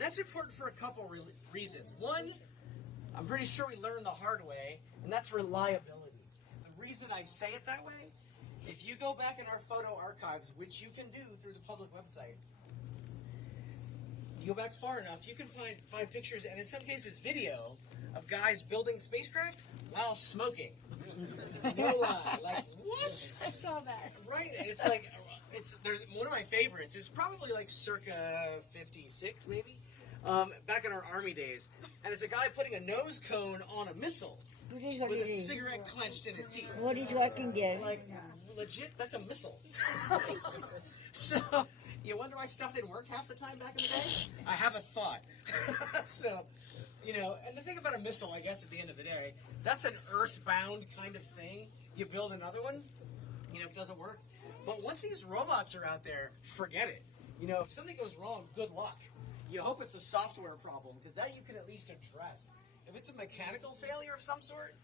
And that's important for a couple reasons. One, I'm pretty sure we learned the hard way, and that's reliability. The reason I say it that way, if you go back in our photo archives, which you can do through the public website, you go back far enough, you can find pictures, and in some cases video, of guys building spacecraft while smoking. No lie. Like, what? I saw that. Right? And it's like, there's one of my favorites. It's probably like circa 56, maybe, back in our Army days. And it's a guy putting a nose cone on a missile with a cigarette clenched in his teeth. What is working there? Like, legit, that's a missile. So, you wonder why stuff didn't work half the time back in the day? I have a thought. So, you know, and the thing about a missile, I guess, at the end of the day, that's an earthbound kind of thing. You build another one, you know, it doesn't work. But once these robots are out there, forget it. You know, if something goes wrong, good luck. You hope it's a software problem, because that you can at least address. If it's a mechanical failure of some sort,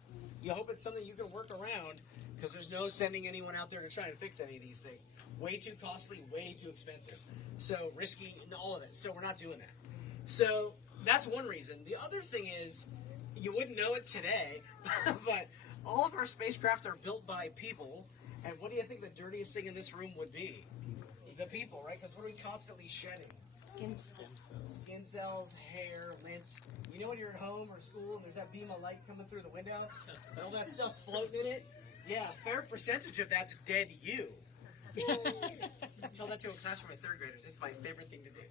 you hope it's something you can work around, because there's no sending anyone out there to try and fix any of these things. Way too costly, way too expensive. So risky, and all of it. So we're not doing that. So that's one reason. The other thing is, you wouldn't know it today, but all of our spacecraft are built by people. And what do you think the dirtiest thing in this room would be? The people, right? Because what are we constantly shedding? Skin cells, hair, lint. You know when you're at home or school and there's that beam of light coming through the window? And all that stuff's floating in it? Yeah, a fair percentage of that's dead you. I tell that to a class for my third graders. It's my favorite thing to do.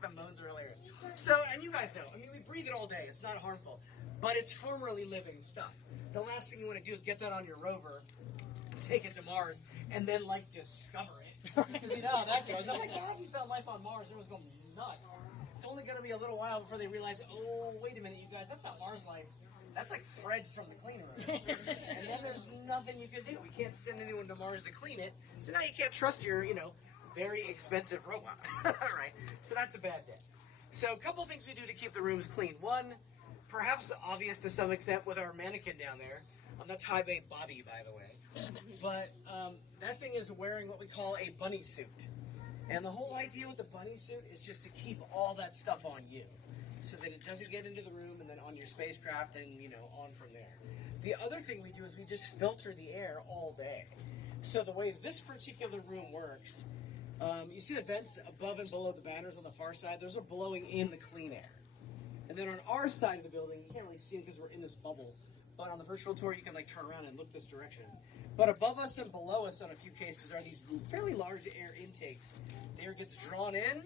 The moans are hilarious. So, and you guys know, I mean, we breathe it all day. It's not harmful. But it's formerly living stuff. The last thing you want to do is get that on your rover, take it to Mars, and then, like, discover it. Because you know how that goes. Oh my God, we found life on Mars. Everyone's going nuts. It's only going to be a little while before they realize, oh, wait a minute, you guys, that's not Mars life. That's like Fred from the clean room. And then there's nothing you can do. We can't send anyone to Mars to clean it. So now you can't trust your, you know, very expensive robot. All right. So that's a bad day. So a couple things we do to keep the rooms clean. One, perhaps obvious to some extent with our mannequin down there. That's High Bay Bobby, by the way. But that thing is wearing what we call a bunny suit. And the whole idea with the bunny suit is just to keep all that stuff on you, so that it doesn't get into the room and then on your spacecraft and, you know, on from there. The other thing we do is we just filter the air all day. So the way this particular room works, you see the vents above and below the banners on the far side? Those are blowing in the clean air. And then on our side of the building, you can't really see them because we're in this bubble, but on the virtual tour you can like turn around and look this direction. But above us and below us on a few cases are these fairly large air intakes. The air gets drawn in,